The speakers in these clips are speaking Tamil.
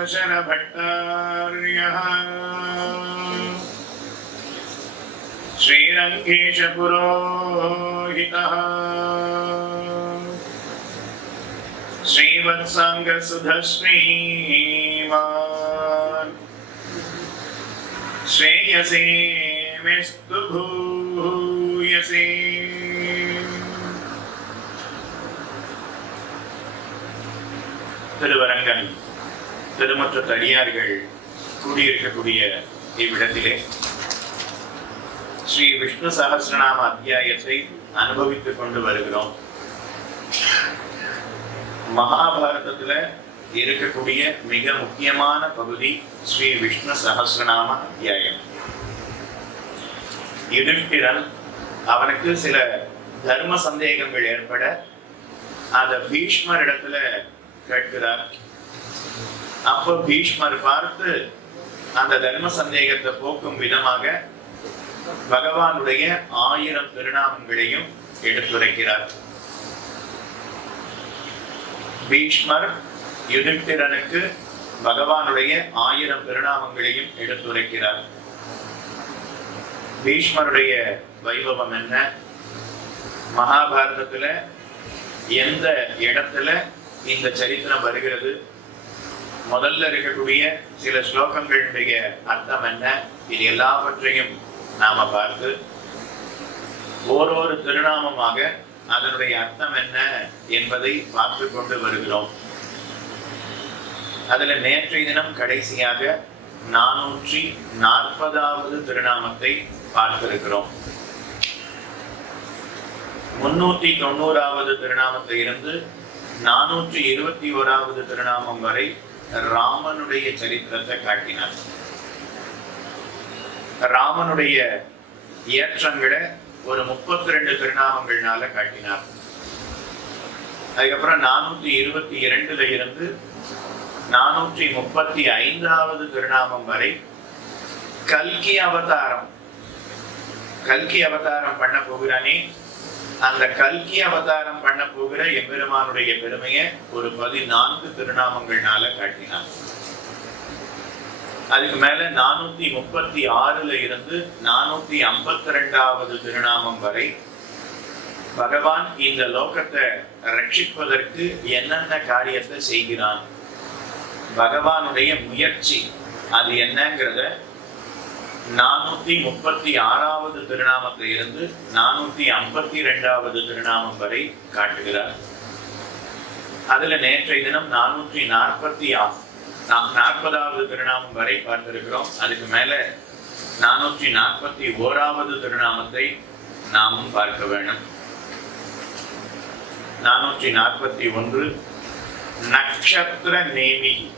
பராசர பட்டார்யः श्रीरङ्गेश पुरोहितः श्रीवत्साङ्गसुधश्रीमान् श्रेयसे मेस्तु भूयसे திருவரங்கன் திருமற்ற தனியார்கள் கூடியிருக்கக்கூடிய இவ்விடத்திலே. ஸ்ரீ விஷ்ணு சகசிரநாம அத்தியாயத்தை அனுபவித்துக் கொண்டு வருகிறோம். மகாபாரதத்துல இருக்கக்கூடிய மிக முக்கியமான பகுதி ஸ்ரீ விஷ்ணு சகசிரநாம அத்தியாயம். யுதிஷ்டிரன் அவனுக்கு சில தர்ம சந்தேகங்கள் ஏற்பட அத பீஷ்மர் இடத்துல கேட்கிறார். அப்போ பீஷ்மர் பார்த்து அந்த தர்ம சந்தேகத்தை போக்கும் விதமாக பகவானுடைய ஆயிரம் திருநாமங்களையும் எடுத்துரைக்கிறார். பீஷ்மர் யுதிஷ்டிரனுக்கு பகவானுடைய ஆயிரம் திருநாமங்களையும் எடுத்துரைக்கிறார். பீஷ்மருடைய வைபவம் என்ன? மகாபாரதத்துல எந்த இடத்துல இந்த சரித்திரம் வருகிறது? முதல்ல இருக்கக்கூடிய சில ஸ்லோகங்களுடைய அர்த்தம் என்ன? இது எல்லாவற்றையும் நாம பார்த்து ஓரொரு திருநாமமாக அதனுடைய அர்த்தம் என்ன என்பதை பார்த்து கொண்டு வருகிறோம். அதுல நேற்றைய தினம் கடைசியாக நானூற்றி நாற்பதாவது திருநாமத்தை பார்த்திருக்கிறோம். முன்னூத்தி தொண்ணூறாவது திருநாமத்தை இருந்து நானூற்றி இருபத்தி ஓராவது திருநாமம் வரை ராமனுடைய சரித்திரத்தை காட்டினார். ராமனுடைய ஏற்றங்களை ஒரு முப்பத்தி ரெண்டு திருநாமங்கள்னால காட்டினார். அதுக்கப்புறம் நானூத்தி இருபத்தி இரண்டுல இருந்து நானூற்றி முப்பத்தி ஐந்தாவது திருநாமம் வரை கல்கி அவதாரம். கல்கி அவதாரம் பண்ண போகிறானே? அந்த கல்கி அவதாரம் பண்ண போகிற எம்பெருமானுடைய பெருமையை ஒரு பதினான்கு திருநாமங்கள்னால காட்டினார். அதுக்கு மேல நானூத்தி முப்பத்தி ஆறுல இருந்து நானூத்தி ஐம்பத்தி ரெண்டாவது திருநாமம் வரை பகவான் இந்த லோகத்தை ரட்சிப்பதற்கு என்னென்ன காரியத்தை செய்கிறான்? பகவானுடைய முயற்சி அது என்னங்கிறத நானூத்தி முப்பத்தி ஆறாவது திருநாமத்திலிருந்து இருந்து நானூத்தி ஐம்பத்தி ரெண்டாவது திருநாமம் வரை காட்டுகிறார். அதுல நேற்றைய தினம் நானூற்றி நாற்பத்தி நாற்பதாவது திருநாமம் வரை பார்த்திருக்கிறோம். அதுக்கு மேல நானூற்றி நாற்பத்தி ஓராவது திருநாமத்தை நாமும் பார்க்க வேண்டும். நானூற்றி நாற்பத்தி ஒன்று நக்ஷத்திர நேமிகி.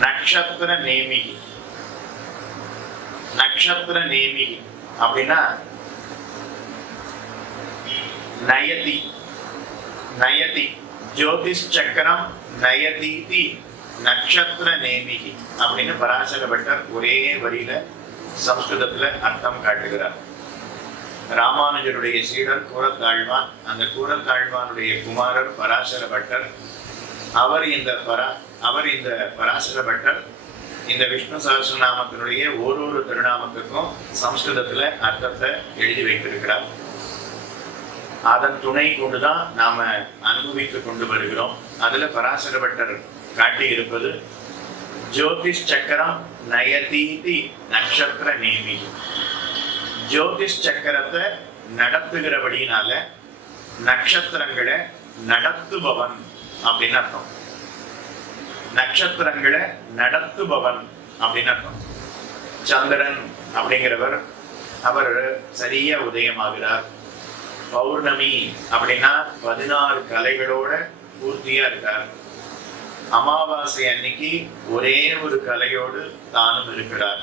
நக்ஷத்திர நேமிகி. நட்சத்திர நேமி அப்படின்னா நயதி நயதி. ஜோதிஷ் சக்கரம் நயதீதி நட்சத்திர நேமிகி அப்படின்னு பராசர பட்டர் ஒரே வரியில சம்ஸ்கிருதத்துல அர்த்தம் காட்டுகிறார். ராமானுஜருடைய சீடர் கூரத்தாழ்வான். அந்த கூரத்தாழ்வானுடைய குமாரர் பராசர பட்டர். அவர் இந்த பரா அவர் இந்த பராசர பட்டர் இந்த விஷ்ணு சகசிரநாமத்தினுடைய ஒரு திருநாமத்துக்கும் சம்ஸ்கிருதத்தில் அர்த்தத்தை எழுதி வைத்திருக்கிறார். அதன் துணை கொண்டுதான் நாம அனுபவித்து கொண்டு வருகிறோம். அதுல பராசர பட்டர் காட்டி இருப்பது ஜோதிஷ் சக்கரம் நயதீதி நட்சத்திர நேமி. ஜோதிஷ் சக்கரத்தை நடத்துகிறபடினால நட்சத்திரங்களை நடத்துபவன் அப்படின்னு அர்த்தம். நட்சத்திரங்களை நடத்துபவன் அப்படின்னு அர்த்தம். சந்திரன் அப்படிங்கிறவர் அவர் சரியா உதயமாகிறார். பௌர்ணமி அப்படின்னா பதினாறு கலைகளோட பூர்த்தியா இருக்கார். அமாவாசை அன்னைக்கு ஒரே ஒரு கலையோடு தானும் இருக்கிறார்.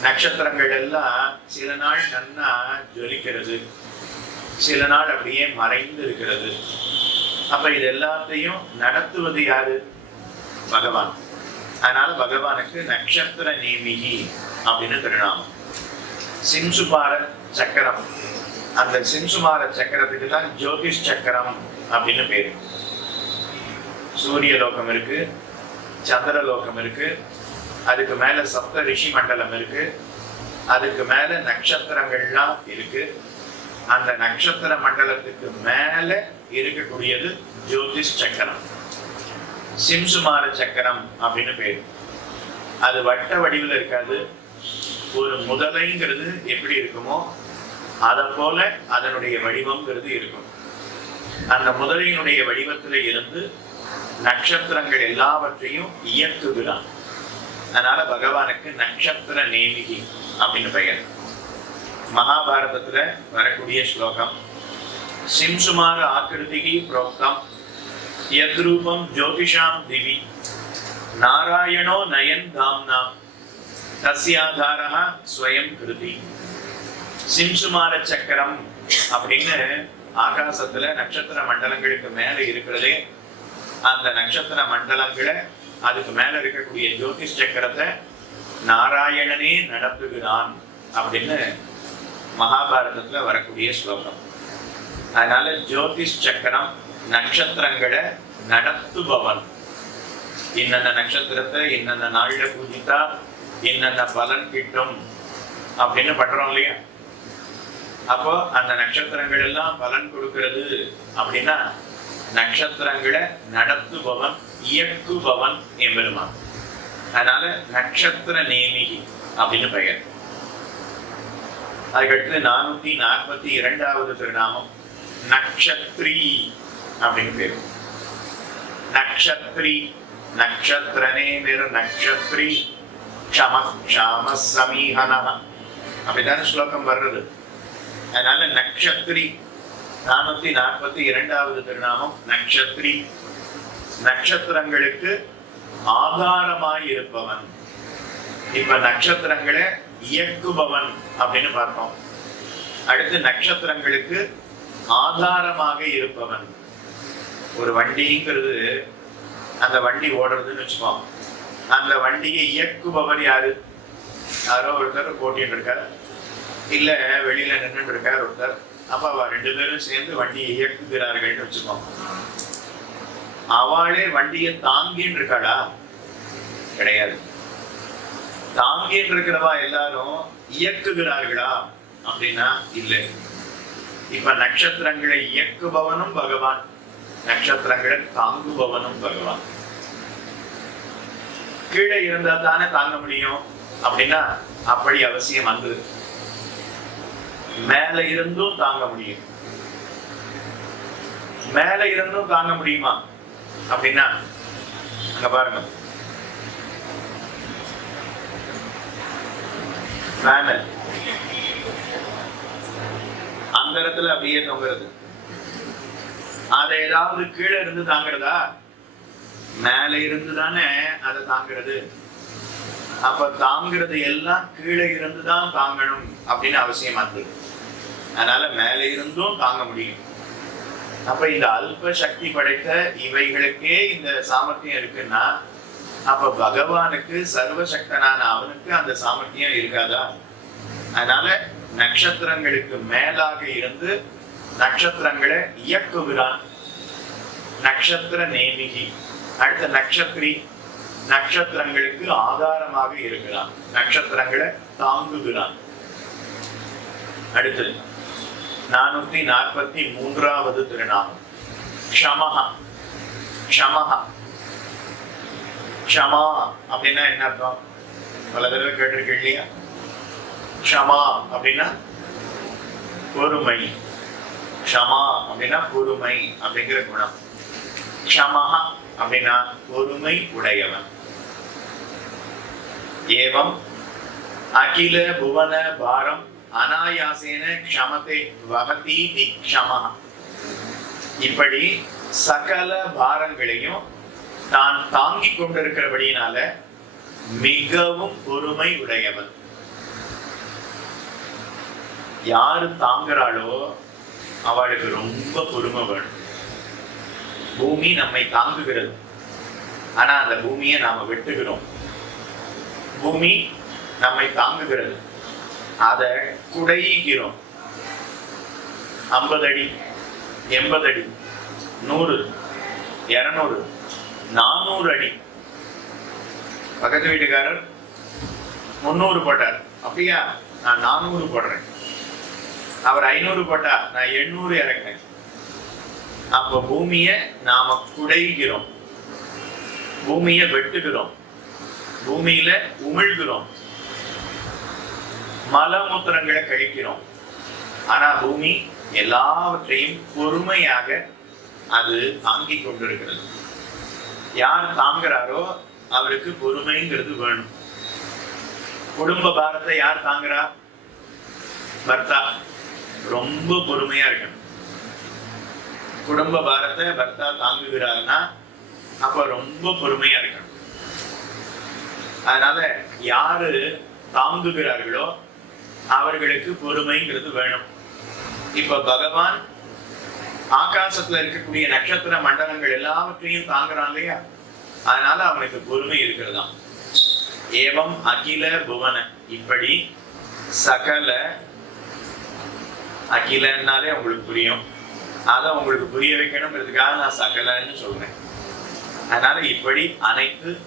நட்சத்திரங்கள் எல்லாம் சில நாள் நன்னா ஜொலிக்கிறது. சில நாள் அப்படியே மறைந்து இருக்கிறது. அப்ப இது எல்லாத்தையும் நடத்துவது யாரு? பகவான். அதனால பகவானுக்கு நட்சத்திர நேமிகி அப்படின்னு திருநாமம். சிம்சுமார சக்கரம். அந்த சிம்சுமார சக்கரத்துக்கு தான் ஜோதிஷ் சக்கரம் அப்படின்னு பேரு. சூரிய லோகம் இருக்கு சந்திர லோகம் இருக்கு அதுக்கு மேல சப்த ரிஷி மண்டலம் இருக்கு அதுக்கு மேல நட்சத்திரங்கள்லாம் இருக்கு. அந்த நட்சத்திர மண்டலத்துக்கு மேல இருக்கக்கூடியது ஜோதிஷ் சக்கரம். சிம்சுமார சக்கரம் அப்படின்னு பேர். அது வட்ட வடிவில் இருக்காது. ஒரு முதலைங்கிறது எப்படி இருக்குமோ அதை போல அதனுடைய வடிவம்ங்கிறது இருக்கும். அந்த முதலையினுடைய வடிவத்தில் இருந்து நட்சத்திரங்கள் எல்லாவற்றையும் இயக்குகிறான் அதனால பகவானுக்கு நட்சத்திர நேமிகி அப்படின்னு பெயர். மகாபாரதத்துல வரக்கூடிய ஸ்லோகம் சிம்சுமார ஆக்கிருதிகி புரோக்தம் யத்ரூபம் ஜோதிஷாம் திவி நாராயணோ நயன் தாம்னா தஸ்யாதாரா ஸ்வயம் கிருதி சிம்சுமார சக்கரம் அப்படின்னு ஆகாசத்துல நட்சத்திர மண்டலங்களுக்கு மேல இருக்கிறதே அந்த நட்சத்திர மண்டலங்களை அதுக்கு மேல இருக்கக்கூடிய ஜோதிஷ் சக்கரத்தை நாராயணனே நடத்துகிறான் அப்படின்னு மகாபாரதத்துல வரக்கூடிய ஸ்லோகம். அதனால ஜோதிஷ் சக்கரம் நட்சத்திரங்களை நடத்துபவன். இன்னென்ன நட்சத்திரத்தை இன்னென்ன நாளில் பூஜித்தா என்னென்ன பலன் கிட்டும் அப்படின்னு பண்றோம் இல்லையா? அப்போ அந்த நட்சத்திரங்கள் எல்லாம் பலன் கொடுக்கிறது அப்படின்னா நட்சத்திரங்களை நடத்துபவன் இயக்குபவன் எம்பெருமான். அதனால நட்சத்திர நேமிகி அப்படின்னு பெயர். அதுக்கடுத்து நானூத்தி நாற்பத்தி இரண்டாவது திருநாமம் நட்சத்திரி அப்படின்னு பேரு. நக்ஷத்ரி நக்ஷத்ரனே மேரு நக்ஷத்ரி க்ஷம க்ஷாம சமீஹனா அப்படித்தானே ஸ்லோகம் வர்றது. அதனால நக்ஷத்ரி நானூத்தி நாற்பத்தி இரண்டாவது திருநாமம் நக்ஷத்ரி. நட்சத்திரங்களுக்கு ஆதாரமாய் இருப்பவன் இப்ப நட்சத்திரங்களை இயக்குபவன் அப்படின்னு பார்த்தோம். அடுத்து நட்சத்திரங்களுக்கு ஆதாரமாக இருப்பவன். ஒரு வண்டிங்கிறது அந்த வண்டி ஓடுறதுன்னு வச்சுக்கோ அந்த வண்டியை இயக்குபவர் யாரு? யாரோ ஒருத்தர் போட்டின்னு இருக்கார் இல்ல வெளியில நின்றுட்டு இருக்கார் ஒருத்தர். அப்ப அவ ரெண்டு பேரும் சேர்ந்து வண்டியை இயக்குகிறார்கள்னு வச்சுக்கோ அவளே வண்டியை தாங்கின்னு இருக்காளா? கிடையாது. தாங்கின்னு இருக்கிறவா எல்லாரும் இயக்குகிறார்களா? அப்படின்னா இல்லை. இப்ப நட்சத்திரங்களை இயக்குபவனும் பகவான். நட்சத்திரங்களை தாங்குபவனும் பகவான். கீழே இருந்தா தானே தாங்க முடியும் அப்படின்னா அப்படி அவசியம் அங்கு மேல இருந்தும் தாங்க முடியும். மேல இருந்தும் தாங்க முடியுமா? அப்படின்னா அங்க பாருங்க. அந்த இடத்துல அப்படியே தொங்குறது. அதை ஏதாவது கீழே இருந்து தாங்குறதா? மேல இருந்து தானே அதை தாங்கிறது. அப்ப தாங்குறது எல்லாம் கீழே இருந்து தான் தாங்கணும் அப்படின்னு அவசியமா இருந்தது. அதனால மேல இருந்தும் தாங்க முடியும். அப்ப இந்த அல்ப சக்தி படைத்த இவைகளுக்கே இந்த சாமர்த்தியம் இருக்குன்னா அப்ப பகவானுக்கு சர்வசக்தனான அவனுக்கு அந்த சாமர்த்தியம் இருக்காதா? அதனால நட்சத்திரங்களுக்கு மேலாக இருந்து நட்சத்திரங்களை இயக்குகிறான். நட்சத்திர நேமிகி. அடுத்த நட்சத்திரி நட்சத்திரங்களுக்கு ஆதாரமாக இருக்கிறான். நட்சத்திரங்களை தாங்குகிறான். அடுத்து நானூத்தி நாற்பத்தி மூன்றாவது திருநாமம். க்ஷமஹா. க்ஷமஹா. க்ஷமா அப்படின்னா என்ன அர்த்தம்? பல தடவை கேட்டிருக்கேன் இல்லையா? க்ஷமா அப்படின்னா பொறுமை. க்ஷமா அப்படின்னா பொறுமை அப்படிங்கிற குணம். க்ஷமஹா அப்படின்னா பொறுமை உடையவன். ஏவம் அகில புவன பாரம் அனாயாசேன க்ஷமத்தை வகதீதி க்ஷமா. இப்படி சகல பாரங்களையும் தான் தாங்கிக் கொண்டிருக்கிறபடியினால மிகவும் பொறுமை உடையவன். யாரு தாங்குறாளோ அவளுக்கு ரொம்ப பொறுமை வேணும். பூமி நம்மை தாங்குகிறது. ஆனா அந்த பூமியை நாம வெட்டுகிறோம் பூமி நம்மை தாங்குகிறது. அதை குடைகிறோம் ஐம்பது அடி எண்பது அடி நூறு இருநூறு நானூறு அடி. பக்கத்து வீட்டுக்காரர் முந்நூறு போட்டார். அப்படியா? நான் நானூறு போடுறேன். அவர் ஐநூறு போட்டா நான் எண்ணூறு இறக்குறேன். அப்ப பூமியை நாம குடைகிறோம். பூமியை வெட்டுகிறோம். பூமியில உமிழ்கிறோம். மலமூத்திரங்களை கழிக்கிறோம். ஆனா பூமி எல்லாவற்றையும் பொறுமையாக அது தாங்கிக் கொண்டிருக்கிறது. யார் தாங்குறாரோ அவருக்கு பொறுமைங்கிறது வேணும். குடும்ப பாரத்தை யார் தாங்குறா? பர்த்தா ரொம்ப பொறுமையா இருக்கணும். குடும்ப பாரத்தை பர்த்தா தாங்குகிறாருன்னா அப்ப ரொம்ப பொறுமையா இருக்கணும். அதனால யாரு தாங்குகிறார்களோ அவர்களுக்கு பொறுமைங்கிறது வேணும். இப்ப பகவான் ஆகாசத்துல இருக்கக்கூடிய நட்சத்திர மண்டலங்கள் எல்லாவற்றையும் தாங்குறான் இல்லையா? அதனால அவனுக்கு பொறுமை இருக்கிறதாம். ஏவம் அகில புவன. இப்படி சகல அகிலன்னாலே உங்களுக்கு புரியும். அதை உங்களுக்கு புரிய வைக்கணுங்கிறதுக்காக நான் சகலன்னு சொல்றேன். அதனால இப்படி அனைத்து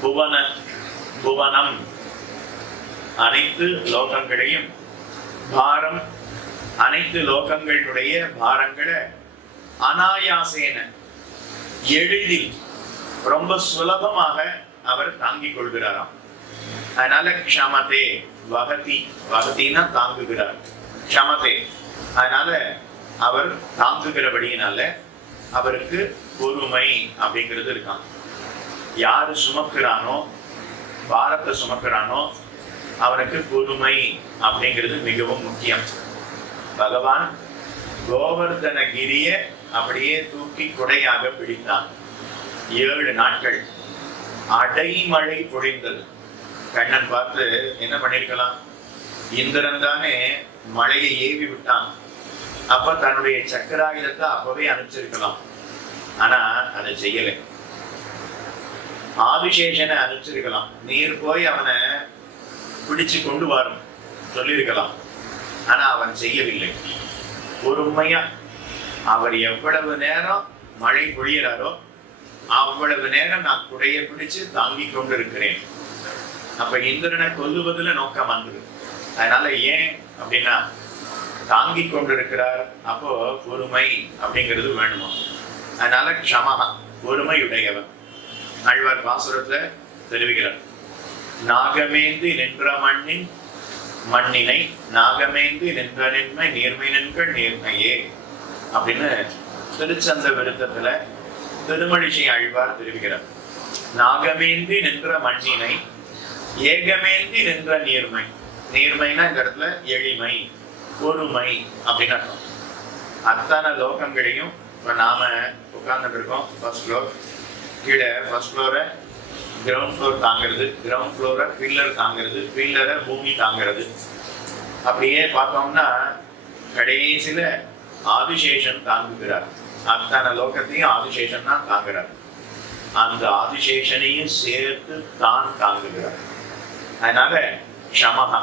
புவன புவனம் அனைத்து லோகங்களையும் பாரம் அனைத்து லோகங்களுடைய பாரங்களை அனாயாசேன எளிதில் ரொம்ப சுலபமாக அவர் தாங்கிக் கொள்கிறாராம். அதனால க்ஷமதே வகதி வகதினா தாங்குகிறார். க்ஷமதே அதனால அவர் தாங்குகிறபடியினால அவருக்கு பொறுமை அப்படிங்கிறது இருக்கான் யாரு சுமக்கிறானோ பாரத்தை சுமக்கிறானோ அவனுக்கு பொறுமை அப்படிங்கிறது மிகவும் முக்கியம். பகவான் கோவர்தனகிரிய அப்படியே தூக்கி கொடையாக பிடித்தான் ஏழு நாட்கள் அடைமழை பொழிந்தது. கண்ணன் பார்த்து என்ன பண்ணிருக்கலாம்? இந்திரன் தானே மழையை ஏவி விட்டான். அப்ப தன்னுடைய சக்கராயுதத்தை அப்பவே அனுப்பிச்சிருக்கலாம். ஆனா அதை செய்யலை. ஆதிசேஷனை அனுப்பிச்சிருக்கலாம். நீர் போய் அவனை பிடிச்சு கொண்டு வரும். சொல்லியிருக்கலாம். ஆனா அவன் செய்யவில்லை. பொறுமையா அவர் எவ்வளவு நேரம் மழை பொழியிறாரோ அவ்வளவு நேரம் நான் குடைய பிடிச்சு தாங்கிக் கொண்டிருக்கிறேன். அப்ப இந்திரனை கொல்லுவதுல நோக்கம் வந்தது அதனால ஏன் அப்படின்னா தாங்கி கொண்டிருக்கிறார் அப்போ பொறுமை அப்படிங்கிறது வேணுமா? அதனால க்ஷமஹா பொறுமையுடையவன் ஆழ்வார் பாசுரத்துல தெரிவிக்கிறார். நாகமேந்தி நின்ற மண்ணின் மண்ணினை நாகமேந்தி நின்ற நின்மை நீர்மை நின்கள் நீர்மையே அப்படின்னு திருச்சந்த விருத்தத்துல திருமழிசை ஆழ்வார் தெரிவிக்கிறார். நாகமேந்தி நின்ற மண்ணினை ஏகமேந்தி நின்ற நீர்மை. நீர்மைனா இந்த இடத்துல எளிமை பொறுமை அப்படின்னு அர்த்தம். அத்தனை லோகங்களையும் இப்போ நாம உட்கார்ந்துட்டு இருக்கோம். ஃபர்ஸ்ட் ஃப்ளோர் கீழே ஃபர்ஸ்ட் ஃப்ளோரை கிரவுண்ட் ஃப்ளோர் தாங்கிறது கிரவுண்ட் ஃப்ளோரை பில்லர் தாங்கிறது பில்லரை பூமி தாங்கிறது. அப்படியே பார்த்தோம்னா கடைசியில ஆதிசேஷன் தாங்குகிறார். அத்தனை லோகத்தையும் ஆதிசேஷன் தான் தாங்குறார். அந்த ஆதிசேஷனையும் சேர்த்து தான் தாங்குகிறார். அதனால க்ஷமஹா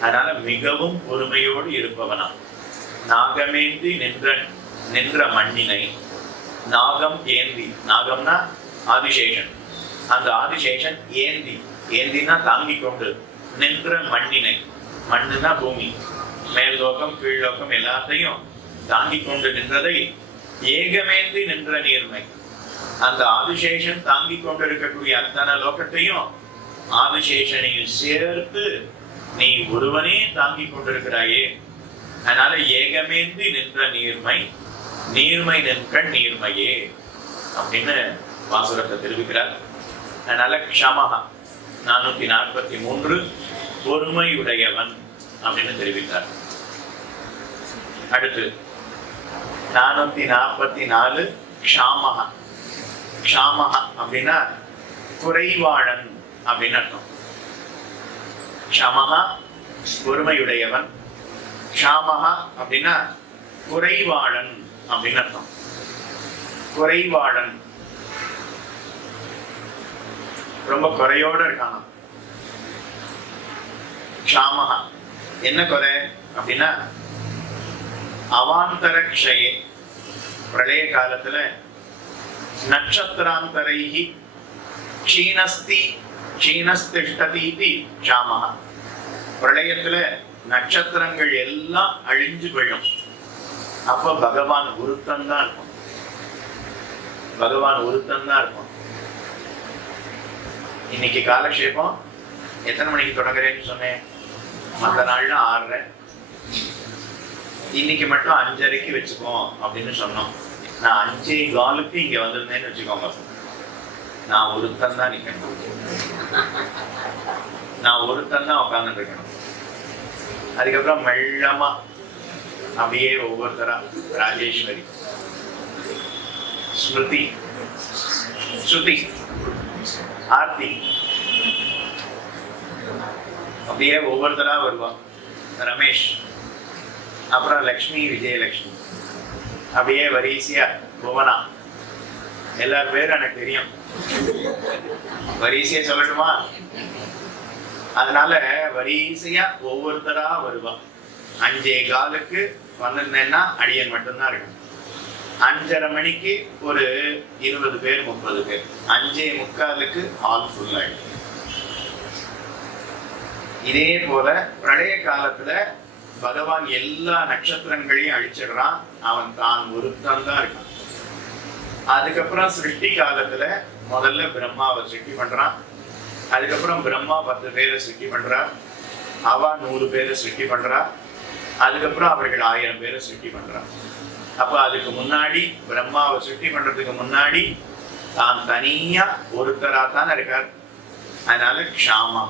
அதனால மிகவும் பொறுமையோடு இருப்பவனா நாகமேந்தி நின்ற நின்ற மண்ணினை நாகம் ஏந்தி நாகம்னா ஆதிசேஷன். அந்த ஆதிசேஷன் ஏந்தி ஏந்தினா தாங்கிக் கொண்டு நின்ற மண்ணினை மண்ணுனா பூமி. மேல் லோகம் கீழ் லோகம் எல்லாத்தையும் தாங்கிக் கொண்டு நின்றதை ஏகமேந்தி நின்ற நீர்மை. அந்த ஆதிசேஷன் தாங்கி கொண்டிருக்கக்கூடிய அத்தனை லோகத்தையும் ஆதிசேஷனையும் சேர்த்து நீ ஒருவனே தாங்கிக் கொண்டிருக்கிறாயே. அதனால ஏகமேந்தி நின்ற நீர்மை நீர்மை நின்ற நீர்மையே அப்படின்னு வாசுரத்தை தெரிவிக்கிறார். அதனால க்ஷமஹா நானூத்தி நாற்பத்தி மூன்று பொறுமையுடையவன் அப்படின்னு தெரிவித்தார். அடுத்து நானூத்தி நாற்பத்தி நாலு க்ஷாமஹா. க்ஷாமஹா அப்படின்னா குறைவாளன் அப்படின்னு அர்த்தம். க்ஷமஹா பொறுமையுடையவன். க்ஷாமஹா அப்படின்னா குறைவாளன் அப்படின்னு அர்த்தம். குறைவாளன். ரொம்ப குறையோட இருக்கானா க்ஷாமஹா. என்ன குறை அப்படின்னா அவாந்தர க்ஷயே பிரளய காலத்துல நட்சத்திராந்தரைகி க்ஷீணஸ்தி க்ஷீணஸ்திஷ்டதீதி க்ஷாமஹா பிரளயத்துல நட்சத்திரங்கள் எல்லாம் அழிஞ்சு விழும் அப்ப பகவான் உருத்தந்தான் இருக்கும். பகவான் உருத்தந்தான் இருக்கும். இன்னைக்கு காலக்ஷேபம் எத்தனை மணிக்கு தொடங்குறேன்னு சொன்னேன்? மற்ற நாள்ல ஆறரை. இன்னைக்கு மட்டும் அஞ்சரைக்கு வச்சுக்கோம் அப்படின்னு சொன்னோம். நான் அஞ்சே காலுக்கு இங்க வந்திருந்தேன்னு வச்சுக்கோங்க. நான் ஒருத்தன் தான் நிக்கணும். நான் ஒருத்தன் தான் உட்காந்து இருக்கணும். அதுக்கப்புறம் மெல்லமா அப்படியே ஒவ்வொருத்தரா ராஜேஸ்வரி ஸ்மிருதி ஸ்ருதி ஆர்த்தி. அப்படியே ஒவ்வொருத்தரா வருவான் ரமேஷ் அப்புறம் லக்ஷ்மி விஜயலக்ஷ்மி. அப்படியே வரிசையா புவனா. எல்லார் பேரும் எனக்கு தெரியும். வரிசையா சொல்லட்டுமா? அதனால வரிசையா ஒவ்வொருத்தரா வருவான் அஞ்சே காலுக்கு வந்திருந்தேன்னா அடியன் மட்டும்தான் இருக்கும். அஞ்சரை மணிக்கு ஒரு இருபது பேர் முப்பது பேர். அஞ்சே முக்காலுக்கு ஹால் ஃபுல் ஆயிடும். இதே போல பிரளய காலத்துல பகவான் எல்லா நட்சத்திரங்களையும் அழிச்சிடுறான். அவன் தான் ஒருத்தன் தான் இருக்கான். அதுக்கப்புறம் சிருஷ்டி காலத்துல முதல்ல பிரம்மாவை சிருஷ்டி பண்றான். அதுக்கப்புறம் பிரம்மா பத்து பேரை சிருஷ்டி பண்றார் அவா நூறு பேரை சிருஷ்டி பண்றா அதுக்கப்புறம் அவர்கள் ஆயிரம் பேரை சிருஷ்டி பண்றா அப்ப அதுக்கு முன்னாடி பிரம்மாவை சிருஷ்டி பண்றதுக்கு முன்னாடி தான் தனியா ஒருத்தரா தான் இருக்கார். அதனால க்ஷாமா.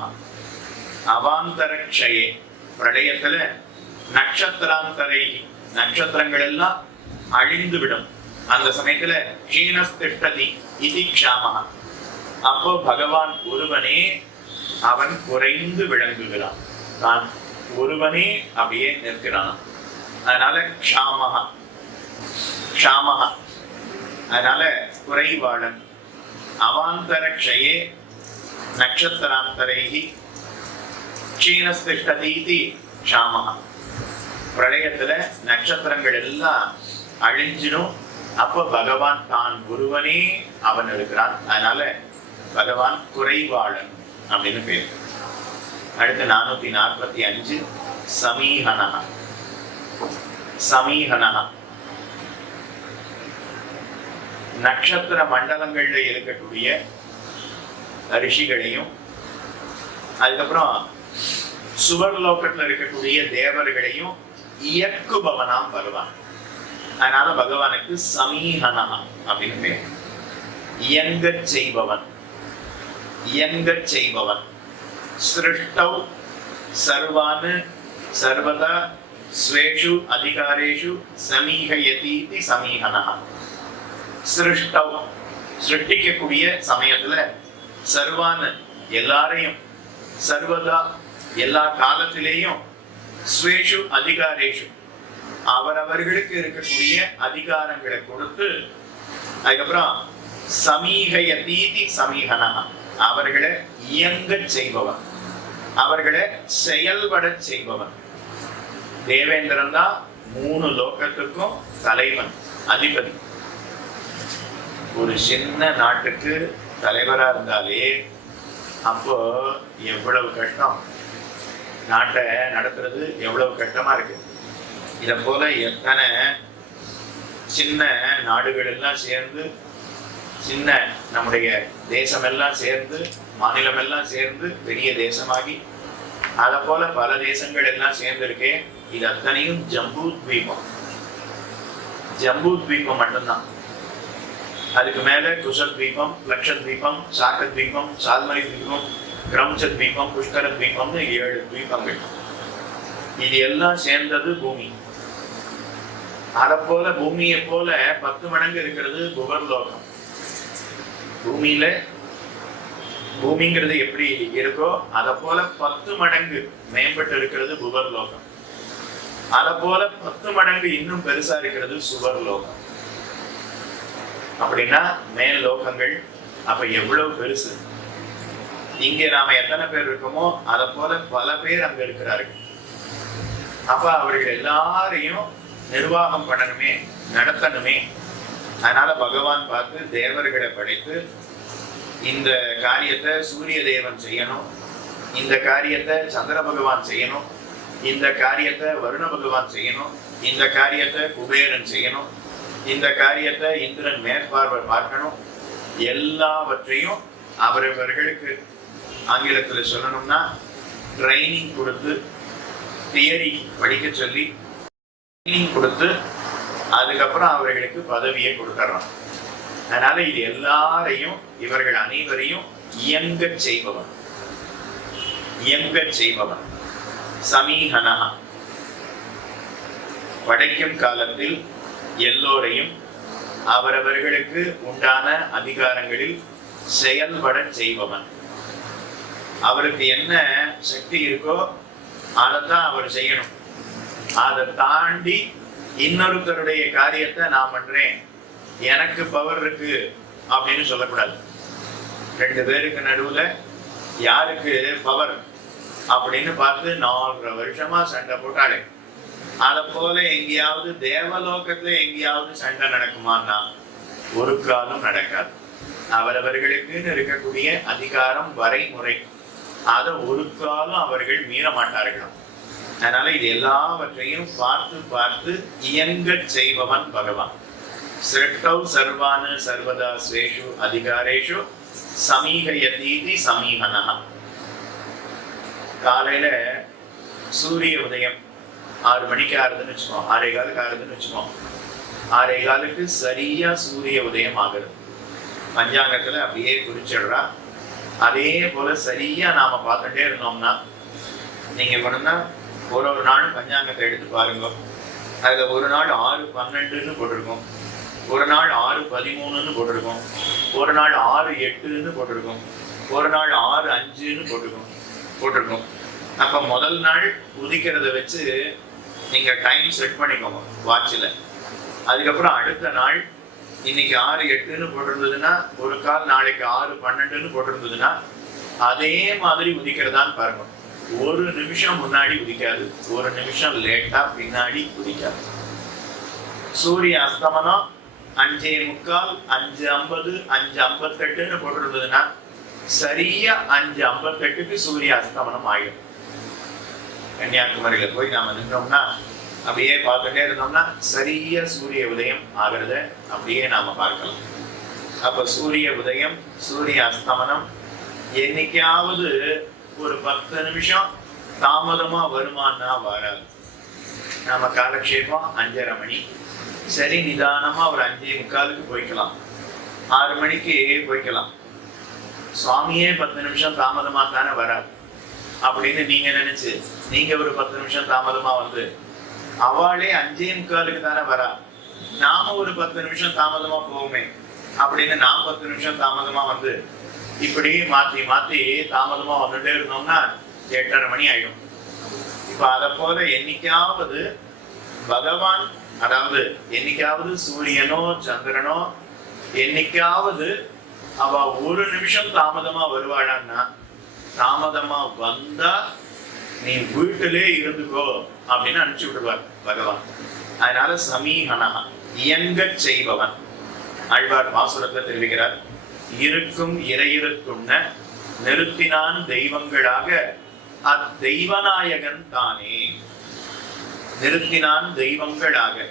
அவாந்தர க்ஷயே. பிரளயத்துல நட்சத்திராந்தரை நட்சத்திரங்கள் எல்லாம் அழிந்து விடும் அந்த சமயத்துல க்ஷீணஸ்திஷ்டதி இது க்ஷாமஹா. அப்போ பகவான் ஒருவனே அவன் குறைந்து விளங்குகிறான். தான் ஒருவனே அப்படியே நிற்கிறான். அதனால க்ஷாமஹா. க்ஷாமஹா. அதனால குறைவாளன். அவாந்தர க்ஷயே நட்சத்திராந்தரைஹி க்ஷீணஸ்திஷ்டதீதி க்ஷாமஹா. பிரளயத்துல நட்சத்திரங்கள் எல்லாம் அழிஞ்சிடும் அப்ப பகவான் தான் ஒருவனே அவன் இருக்கிறான். அதனால பகவான் குறைவாளன் அப்படின்னு பேர். அடுத்து நானூத்தி நாற்பத்தி அஞ்சு சமீஹனஹா சமீஹனஹா நட்சத்திர மண்டலங்கள்ல இருக்கக்கூடிய ரிஷிகளையும் அதுக்கப்புறம் சுவர் லோகத்துல இருக்கக்கூடிய தேவர்களையும் இயக்குபவனாம் வருவான் அதனால பகவானுக்கு சமீகனா அப்படின்னு பேர். இயங்க செய்பவன். இயங்க செய்பவன். சிருஷ்டவ் சர்வான் சர்வதா ஸ்வேஷு அதிகாரேஷு சமீகயதி சமீகனா சிருஷ்டவ் சிருஷ்டிக்கக்கூடிய சமயத்துல சர்வான் எல்லாரையும் சர்வதா எல்லா காலத்திலேயும் ஸ்வேஷு அதிகாரேஷு அவரவர்களுக்கு இருக்கக்கூடிய அதிகாரங்களை கொடுத்து அதுக்கப்புறம் சமீகயதீதி சமீகனா அவர்களை இயங்கச் செய்பவன் அவர்களை செயல்படச் செய்பவன் தேவேந்திரன் தான் மூணு லோகத்துக்கும் தலைவன் அதிபதி. ஒரு சின்ன நாட்டுக்கு தலைவரா இருந்தாலே அப்போ எவ்வளவு கஷ்டம்? நாட்டை நடத்துறது எவ்வளவு கஷ்டமா இருக்கு? இதை போல எத்தனை சின்ன நாடுகள் எல்லாம் சேர்ந்து சின்ன நம்முடைய தேசமெல்லாம் சேர்ந்து மாநிலமெல்லாம் சேர்ந்து பெரிய தேசமாகி அதை போல பல தேசங்கள் எல்லாம் சேர்ந்திருக்கே இது அத்தனையும் ஜம்பூ தீபம். ஜம்பூ தீபம் மட்டும்தான். அதுக்கு மேல குஷத் தீபம் லக்ஷ தீபம் தீபம் சால்மரி தீபம் கிரம்ச தீபம் புஷ்கர தீபம்னு ஏழு தீபங்கள். இது எல்லாம் சேர்ந்தது பூமி. அதை போல பூமியை போல பத்து மடங்கு இருக்கிறது புகர்லோகம் பூமியில பூமிங்கிறது எப்படி இருக்கோ அதை போல பத்து மடங்கு மேம்பட்டு இருக்கிறது புகர்லோகம் அத போல பத்து மடங்கு இன்னும் பெருசா இருக்கிறது சுவர் லோகம். அப்படின்னா மேல் லோகங்கள் அப்ப எவ்வளவு பெருசு? இங்க நாம எத்தனை பேர் இருக்கோமோ அதை போல பல பேர் அங்க இருக்கிறார்கள். அப்ப அவர்கள் எல்லாரையும் நிர்வாகம் பண்ணணுமே நடத்தணுமே. அதனால பகவான் பார்த்து தேவர்களை படைத்து இந்த காரியத்தை சூரிய தேவன் செய்யணும். இந்த காரியத்தை சந்திர பகவான் செய்யணும். இந்த காரியத்தை வருண பகவான் செய்யணும். இந்த காரியத்தை குபேரன் செய்யணும். இந்த காரியத்தை இந்திரன் மேற்பார்வை பார்க்கணும். எல்லாவற்றையும் அவரவர்களுக்கு ஆங்கிலத்தில் சொல்லணும்னா ட்ரைனிங் கொடுத்து தியரி படிக்க சொல்லி ட்ரைனிங் கொடுத்து அதுக்கப்புறம் அவர்களுக்கு பதவியை கொடுத்துட்றான் அதனால இது எல்லாரையும் இவர்கள் அனைவரையும் இயங்க செய்பவன். இயங்க செய்பவன். சமீகனா. படைக்கும் காலத்தில் எல்லோரையும் அவரவர்களுக்கு உண்டான அதிகாரங்களில் செயல்பட செய்பவன். அவருக்கு என்ன சக்தி இருக்கோ அதைத்தான் அவர் செய்யணும். அதை தாண்டி இன்னொருத்தருடைய காரியத்தை நான் பண்றேன். எனக்கு பவர் இருக்கு அப்படின்னு சொல்லக்கூடாது. ரெண்டு பேருக்கு நடுவுல யாருக்கு பவர் அப்படின்னு பார்த்து நாலரை வருஷமா சண்டை போட்டாலே. அதை போல எங்கேயாவது தேவலோகத்துல எங்கேயாவது சண்டை நடக்குமான்னா ஒரு காலம் நடக்காது. அவரவர்களுக்குன்னு இருக்கக்கூடிய அதிகாரம் வரைமுறை. அதை ஒரு காலம் அவர்கள் மீற மாட்டார்களாம். அதனால இது எல்லாவற்றையும் பார்த்து பார்த்து இயங்கச் செய்பவன் பகவான். சிரட்டௌ சர்வானு சர்வதா ஸ்வேஷு அதிகாரேஷு சமீகயதீதி சமீகனா காலையில சூரிய உதயம் ஆறு மணிக்கு ஆறுதுன்னு வச்சுக்கோம் ஆறே காலுக்கு ஆறுதுன்னு வச்சுக்கோ. ஆறே காலுக்கு சரியா சூரிய உதயம் ஆகுது. பஞ்சாங்கத்துல அப்படியே குறிச்சிடுறா அதே போல சரியா நாம பார்த்துட்டே இருந்தோம்னா நீங்க பண்ணுன்னா ஒரு ஒரு நாளும் பஞ்சாங்கத்தை எடுத்து பாருங்க. அதுல ஒரு நாள் ஆறு பன்னெண்டுன்னு போட்டிருக்கோம். ஒரு நாள் ஆறு பதிமூணுன்னு போட்டிருக்கோம். ஒரு நாள் ஆறு எட்டுன்னு போட்டிருக்கோம். ஒரு நாள் ஆறு அஞ்சுன்னு போட்டிருக்கோம். போட்டிருக்கோம். அப்ப முதல் நாள் உதிக்கிறத வச்சு நீங்க டைம் செட் பண்ணிக்கோங்க வாட்சில் அதுக்கப்புறம் அடுத்த நாள் இன்னைக்கு ஆறு எட்டுன்னு போட்டிருந்ததுன்னா ஒரு கால் நாளைக்கு ஆறு பன்னெண்டுன்னு போட்டிருந்ததுன்னா அதே மாதிரி உதிக்கிறதான்னு பாருங்க. ஒரு நிமிஷம் முன்னாடி உதிக்காது ஒரு நிமிஷம் லேட்டா பின்னாடி உதிக்காது சூரிய அஸ்தமனம் அஞ்சே முக்கால் அஞ்சு ஐம்பது அஞ்சு ஐம்பத்தெட்டுன்னு போட்டிருந்ததுன்னா சரியா அஞ்சு ஐம்பத்தெட்டுக்கு சூரிய அஸ்தமனம் ஆயிடும். கன்னியாகுமரியில போய் நாம நின்றோம்னா அப்படியே பார்த்துட்டே இருந்தோம்னா சரியா சூரிய உதயம் ஆகிறத அப்படியே நாம பார்க்கலாம். அப்ப சூரிய உதயம் சூரிய அஸ்தமனம் என்னைக்காவது ஒரு பத்து நிமிஷம் தாமதமா வருமானா வராது. நாம காலக்ஷேபம் அஞ்சரை மணி. சரி நிதானமா ஒரு அஞ்சே முக்காலுக்கு போய்க்கலாம். ஆறு மணிக்கு போய்க்கலாம். சுவாமியே பத்து நிமிஷம் தாமதமா தானே வராது அப்படின்னு நீங்க நினைச்சு நீங்க ஒரு பத்து நிமிஷம் தாமதமா வந்து அவளே அஞ்சே முக்காலுக்கு தானே வரா. நாம ஒரு பத்து நிமிஷம் தாமதமா போவோமே அப்படின்னு நான் பத்து நிமிஷம் தாமதமா வந்து இப்படி மாத்தி மாத்தி தாமதமா வந்துட்டே இருந்தோம்னா எட்டரை மணி ஆயிடும். இப்போ அதை போல என்னைக்காவது பகவான் அதாவது என்னைக்காவது சூரியனோ சந்திரனோ என்னைக்காவது அவ ஒரு நிமிஷம் தாமதமா வருவாளான்னா தாமதமா வந்தா நீ வீட்டிலே இருந்துக்கோ அப்படின்னு அனுப்பிச்சு விடுவார் பகவான். அதனால சமீகனா இயங்கச் செய்பவன். ஆழ்வார் பாசுரத்தை தெரிவிக்கிறார். இருக்கும் இறையிருக்குண்ண நிறுத்தினான் தெய்வங்களாக. அத்தெய்வநாயகன் தானே. நிறுத்தினான் தெய்வங்களாக.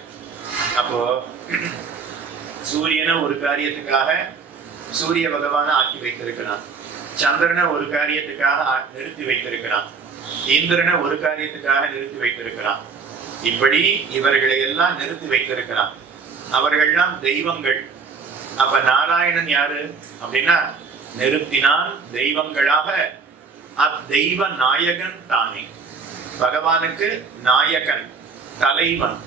அப்போ சூரியனை ஒரு காரியத்துக்காக சூரிய பகவானை ஆக்கி வைத்திருக்கிறான். சந்திரனை ஒரு காரியத்துக்காக நிறுத்தி வைத்திருக்கிறான். இந்திரனை ஒரு காரியத்துக்காக நிறுத்தி வைத்திருக்கிறான். இப்படி இவர்களை எல்லாம் நிறுத்தி வைத்திருக்கிறான். அவர்கள்லாம் தெய்வங்கள். அப்ப நாராயணன் யாரு? அப்படின்னா நிறுத்தினான் தெய்வங்களாக அத்தெய்வ நாயகன் தானே. பகவானுக்கு நாயகன் தலைவன்.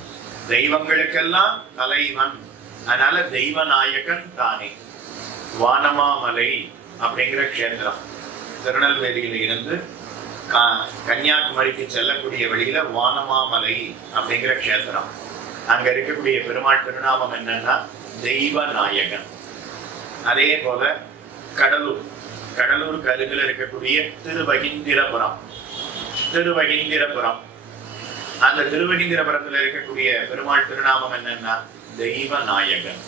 தெய்வங்களுக்கெல்லாம் தலைவன். அதனால தெய்வ நாயகன் தானே. வானமாமலை அப்படிங்கிற க்ஷேத்திரம் திருநெல்வேலியில இருந்து கா- கன்னியாகுமரிக்கு செல்லக்கூடிய வழியில வானமாமலை அப்படிங்கிற க்ஷேத்திரம் அங்க இருக்கக்கூடிய பெருமாள் திருநாமம் என்னன்னா தெய்வ நாயகன் அதே போல கடலூர். கடலூருக்கு அருகில் இருக்கக்கூடிய திருவகிந்திரபுரம். திருவகிந்திரபுரம். அந்த திருவகிந்திரபுரத்தில் இருக்கக்கூடிய பெருமாள் திருநாமம் என்னன்னா தெய்வ நாயகன்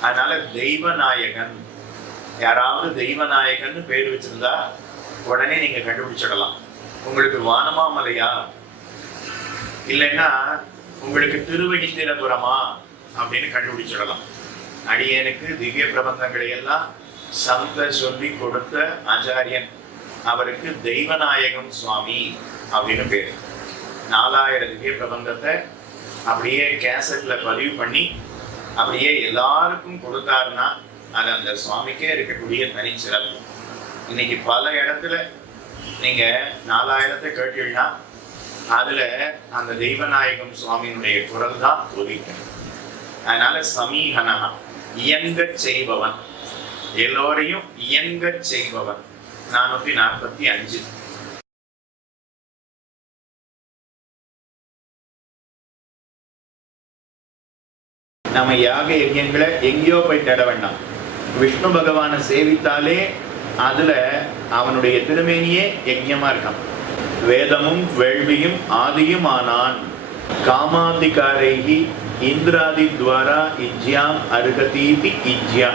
அதனால தெய்வ நாயகன் யாராவது தெய்வ நாயகன் பேர் வச்சிருந்தா உடனே நீங்க கண்டுபிடிச்சிடலாம். உங்களுக்கு வானமாமலையா? இல்லைன்னா உங்களுக்கு திருவகிந்திரபுரமா? அப்படின்னு கண்டுபிடிச்சிடலாம். அடியனுக்கு திவ்ய பிரபந்தங்களை எல்லாம் சந்த சொல்லி கொடுத்த ஆச்சாரியன். அவருக்கு தெய்வநாயகம் சுவாமி அப்படின்னு பேர். நாலாயிரம் திவ்ய பிரபந்தத்தை அப்படியே கேசட்ல பதிவு பண்ணி அப்படியே எல்லாருக்கும் கொடுத்தாருன்னா அது அந்த சுவாமிக்கே இருக்கக்கூடிய தனிச்சிறப்பு. இன்னைக்கு பல இடத்துல நீங்க நாலாயிரத்தை கேட்டீங்கன்னா அதுல அந்த தெய்வநாயகம் சுவாமியினுடைய குரல் தான் ஒலிக்கும். அதனால சமீகனா இயங்கச் செய்பவன். எல்லோரையும் இயங்கச் செய்பவன். நானூத்தி நாற்பத்தி அஞ்சு. நம்ம யாக யஜ்யங்களை எங்கேயோ போய் தேட வேண்டாம். விஷ்ணு பகவானை சேவித்தாலே அதுல அவனுடைய திருமேனியே யஜ்யமா இருக்கான். வேதமும் வேள்வியும் ஆதியும் ஆனான். காமாதிகாரைகி ఇంద్రాది ద్వారా ఇజ్యాం అరుగతీతి ఇజ్యా